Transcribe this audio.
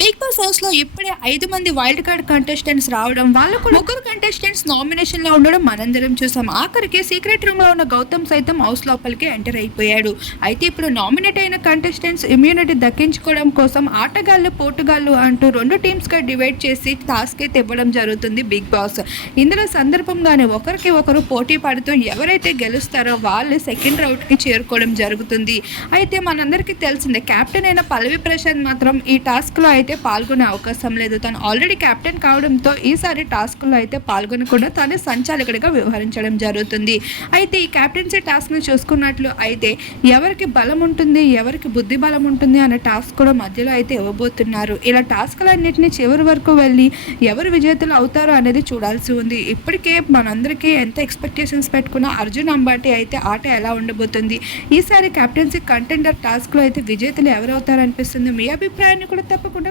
Big boss హౌస్లో ఇప్పుడే ఐదు మంది వైల్డ్ కార్డ్ కంటెస్టెంట్స్ రావడం వాళ్ళు కూడా ముగ్గురు కంటెస్టెంట్స్ నామినేషన్లో ఉండడం మనందరం చూసాం. ఆఖరికి సీక్రెట్ రూమ్లో ఉన్న గౌతమ్ సైతం హౌస్ లోపలికి ఎంటర్ అయిపోయాడు. అయితే ఇప్పుడు నామినేట్ అయిన కంటెస్టెంట్స్ ఇమ్యూనిటీ దక్కించుకోవడం కోసం ఆటగాళ్ళు పోటుగాళ్ళు అంటూ రెండు టీమ్స్గా డివైడ్ చేసి టాస్క్ అయితే ఇవ్వడం జరుగుతుంది బిగ్ బాస్ ఇందులో సందర్భంగానే ఒకరికి ఒకరు పోటీ పడుతూ ఎవరైతే గెలుస్తారో వాళ్ళు సెకండ్ రౌండ్కి చేరుకోవడం జరుగుతుంది. అయితే మనందరికీ తెలిసిందే కెప్టెన్ అయిన పల్లవి ప్రశాంత్ మాత్రం ఈ టాస్క్లో అయితే పాల్గొనే అవకాశం లేదు. తను ఆల్రెడీ కెప్టెన్ కావడంతో ఈసారి టాస్క్లో అయితే పాల్గొనకుండా తను సంచాలకుడిగా వ్యవహరించడం జరుగుతుంది. అయితే ఈ కెప్టెన్సీ టాస్క్ని చూసుకున్నట్లు అయితే ఎవరికి బలం ఉంటుంది ఎవరికి బుద్ధి బలం ఉంటుంది అనే టాస్క్ కూడా మధ్యలో అయితే ఇవ్వబోతున్నారు. ఇలా టాస్క్లన్నింటినీ చివరి వరకు వెళ్ళి ఎవరు విజేతలు అవుతారో అనేది చూడాల్సి ఉంది. ఇప్పటికే మనందరికీ ఎంత ఎక్స్పెక్టేషన్స్ పెట్టుకున్న అర్జున్ అంబాటి అయితే ఆట ఎలా ఉండబోతుంది? ఈసారి కెప్టెన్సీ కంటెండర్ టాస్క్లో అయితే విజేతలు ఎవరు అవుతారనిపిస్తుంది మీ అభిప్రాయాన్ని కూడా తప్పకుండా